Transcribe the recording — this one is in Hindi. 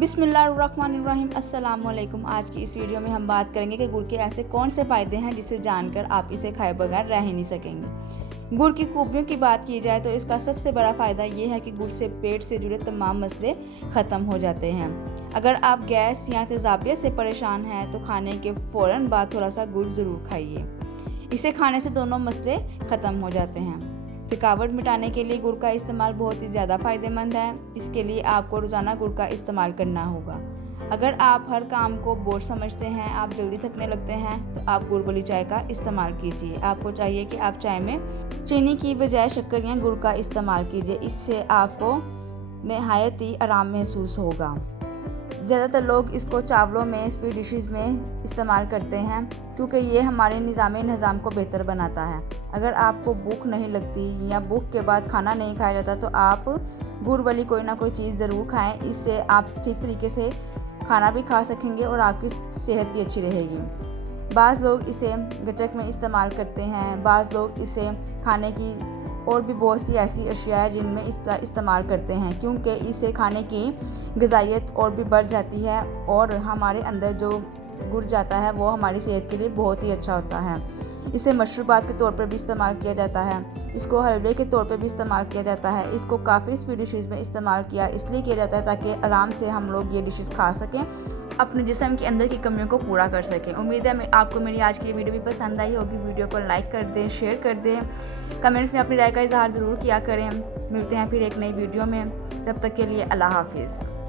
बिस्मिल्लाहिर्रहमानिर्रहीम। अस्सलाम वालेकुम। आज की इस वीडियो में हम बात करेंगे कि गुड़ के ऐसे कौन से फ़ायदे हैं जिसे जानकर आप इसे खाए बगैर रह ही नहीं सकेंगे। गुड़ की खूबियों की बात की जाए तो इसका सबसे बड़ा फ़ायदा ये है कि गुड़ से पेट से जुड़े तमाम मसले ख़त्म हो जाते हैं। अगर आप गैस या तेज़ाबियत से परेशान हैं तो खाने के फ़ौरन बाद थोड़ा सा गुड़ ज़रूर खाइए। इसे खाने से दोनों मसले ख़त्म हो जाते हैं। थकावट मिटाने के लिए गुड़ का इस्तेमाल बहुत ही ज़्यादा फ़ायदेमंद है। इसके लिए आपको रोज़ाना गुड़ का इस्तेमाल करना होगा। अगर आप हर काम को बोझ समझते हैं, आप जल्दी थकने लगते हैं, तो आप गुड़ वाली चाय का इस्तेमाल कीजिए। आपको चाहिए कि आप चाय में चीनी की बजाय शक्कर या गुड़ का इस्तेमाल कीजिए। इससे आपको नहायत ही आराम महसूस होगा। ज़्यादातर लोग इसको चावलों में, स्वीट डिशेस में इस्तेमाल करते हैं क्योंकि ये हमारे निज़ाम को बेहतर बनाता है। अगर आपको भूख नहीं लगती या भूख के बाद खाना नहीं खाया जाता तो आप गुड़ वाली कोई ना कोई चीज़ ज़रूर खाएं। इससे आप ठीक तरीके से खाना भी खा सकेंगे और आपकी सेहत भी अच्छी रहेगी। बाज़ लोग इसे गचक में इस्तेमाल करते हैं, बाज़ लोग इसे खाने की और भी बहुत सी ऐसी अशिया है जिनमें इसका इस्तेमाल करते हैं, क्योंकि इसे खाने की ग़िज़ाइयत और भी बढ़ जाती है और हमारे अंदर जो गुड़ जाता है वो हमारी सेहत के लिए बहुत ही अच्छा होता है। इसे मशरूबात के तौर पर भी इस्तेमाल किया जाता है, इसको हलवे के तौर पर भी इस्तेमाल किया जाता है। इसको काफ़ी स्वीट डिशेज़ में इस्तेमाल इसलिए किया जाता है ताकि आराम से हम लोग ये डिशेज़ खा सकें, अपने जिस्म के अंदर की कमियों को पूरा कर सकें। उम्मीद है आपको मेरी आज की वीडियो भी पसंद आई होगी। वीडियो को लाइक कर दें, शेयर कर दें, कमेंट्स में अपनी राय का इजहार ज़रूर किया करें। मिलते हैं फिर एक नई वीडियो में, तब तक के लिए अल्लाह हाफिज़।